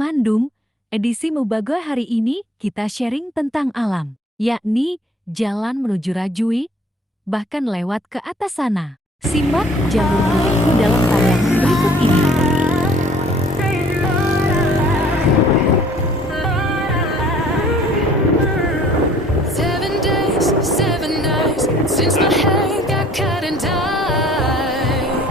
Mandung, edisi Mubago hari ini kita sharing tentang alam, yakni jalan menuju Rajui, bahkan lewat ke atas sana. Simak jalur mulikku dalam tayangan berikut ini. Since my hair got cut and dyed,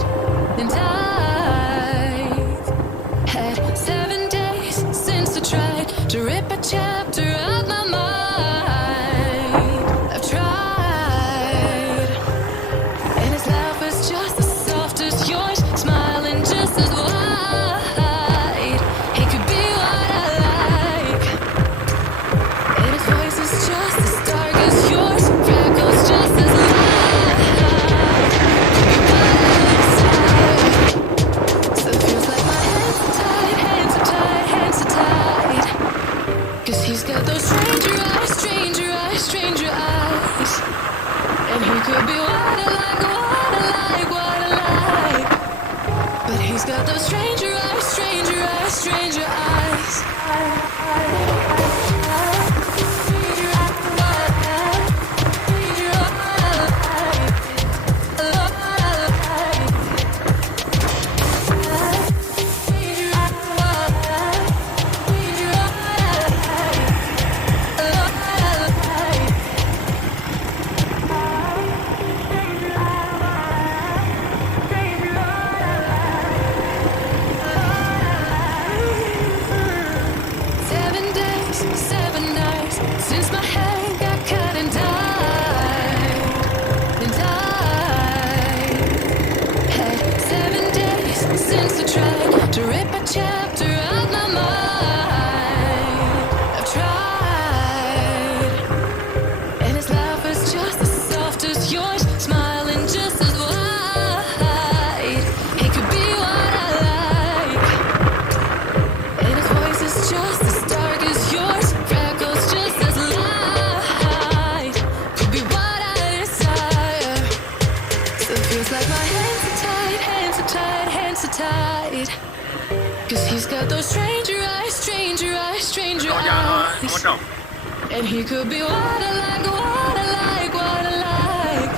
had 7 days since I tried to rip a chapter out my mind. I've tried, and his laugh was just as soft as yours, smiling just as wide. He could be what I like, and his voice is just as dark as yours, freckles just as he's got those stranger eyes, stranger eyes, stranger eyes. And he could be what I like, what I like, what I like. But he's got those stranger eyes, stranger eyes, stranger eyes. Since my hair got cut and dyed, had 7 days since I tried to rip a chapter out my mind. I've tried, and his laugh is just as soft as yours, smiling just as wide. He could be what I like, and his voice is just as dark as yours. Cause he's got those stranger eyes, stranger eyes, stranger eyes. And he could be what I like, what I like, what I like.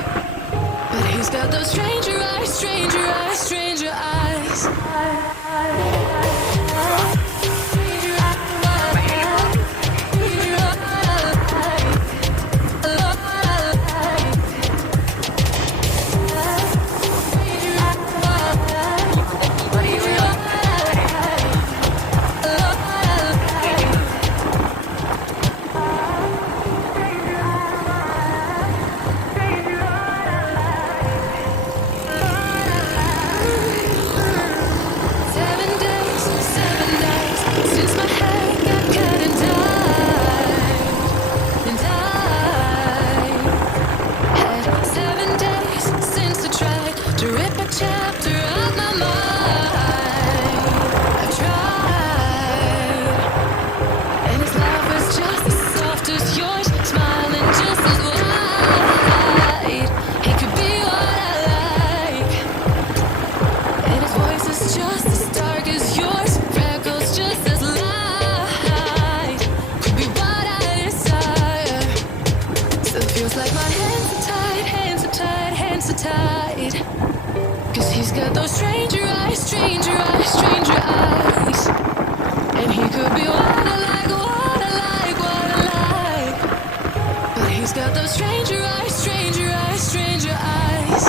But he's got those stranger eyes, stranger eyes, stranger eyes. Cause he's got those stranger eyes, stranger eyes, stranger eyes. And he could be what I like, what I like, what I like. But he's got those stranger eyes, stranger eyes, stranger eyes.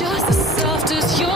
Just as soft as your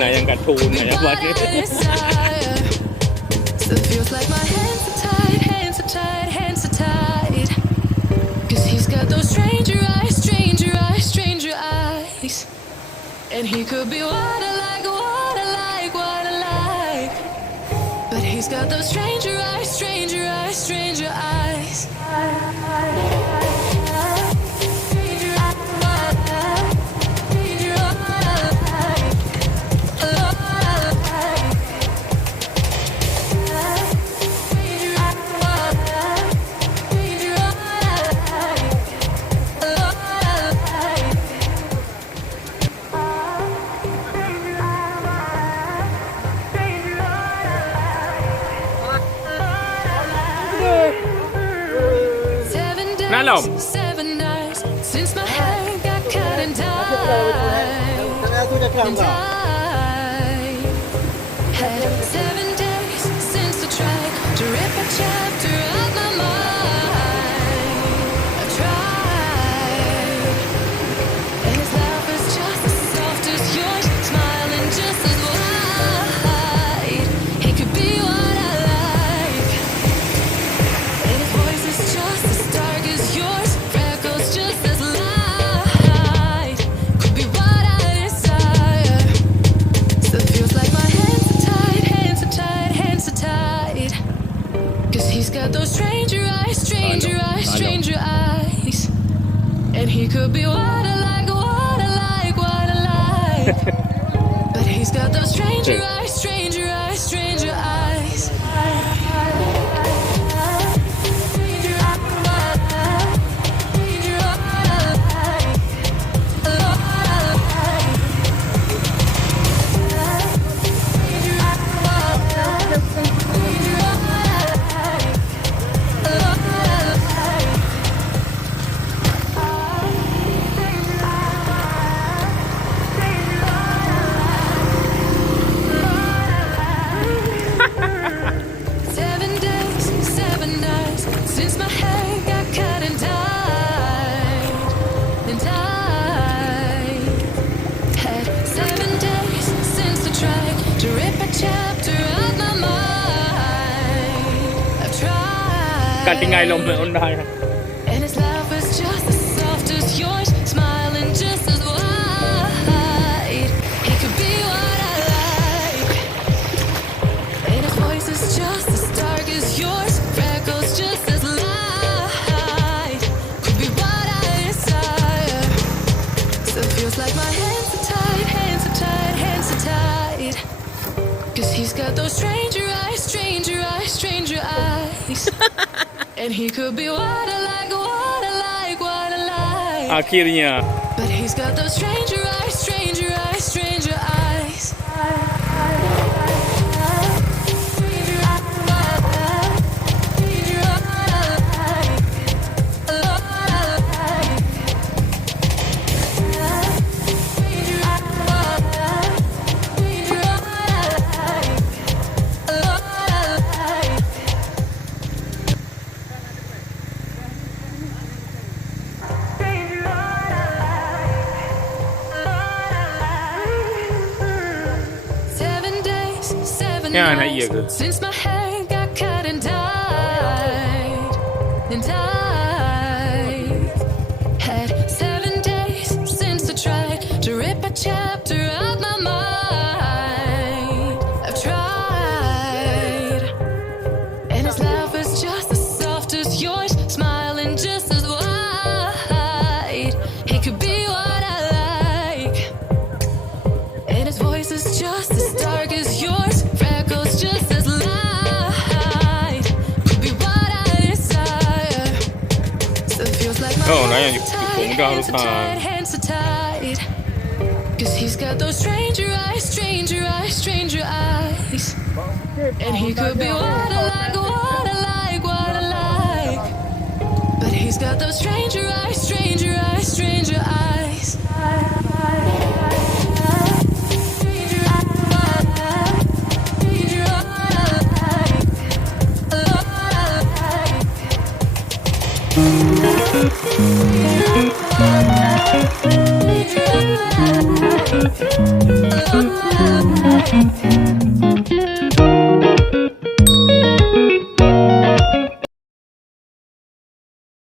นะยังการ์ตูนนะยังวัดนี่ So it feels like my hands are tied, hands are tied, hands are tied. 'Cause he's got those stranger eyes, stranger eyes, stranger eyes. And he could be what I like, what I like, what I like. But he's got those stranger eyes, stranger eyes, stranger eyes. Seven nights since my hair got cut and dyed. And I had 7 days since I tried to rip a chapter out my mind. I tried, and his laugh is just as soft as yours, smiling just as wide. He could be what I like, and his voice is just as dark as yours, freckles just as light. Could be what I desire. So it feels like my hands are tied, hands are tied, hands are tied. 'Cause he's got those stranger eyes, stranger eyes, stranger eyes. And he could be what I like, what I like, what I like. But he's got those stranger eyes, stranger eyes, stranger eyes. Since my hair got cut and dyed, and I had 7 days since I tried to rip a chapter out my mind. I've tried. การtingay lom na undahan. And his laugh is just as soft as yours, smiling just as wide. He could be what I like, and his voice is just as dark as yours, freckles just as light. Could be what I desire. So it feels like my hands are tied, hands are tied, hands are tied. 'Cause he's got those stranger eyes, stranger eyes, stranger eyes. And he could be what I like, what I like, what I like. Akhirnya. But he's got those stranger eyes, stranger eyes, stranger eyes. Ya, nak iya ke? Since my hair got cut and dyed, and I had 7 days since I tried to rip a chapter out my mind. I've tried, and his laugh is just as soft as yours, smiling just as wide. He could be what I like, and his voice is just as dark as yours, freckles just as light. Could be what I desire. So it feels like my hands are tied, hands are tied, hands are tied. 'Cause he's got those stranger eyes, stranger eyes, stranger eyes. And he could be what I like, what I like, what I like. But he's got those stranger eyes, stranger eyes, stranger eyes.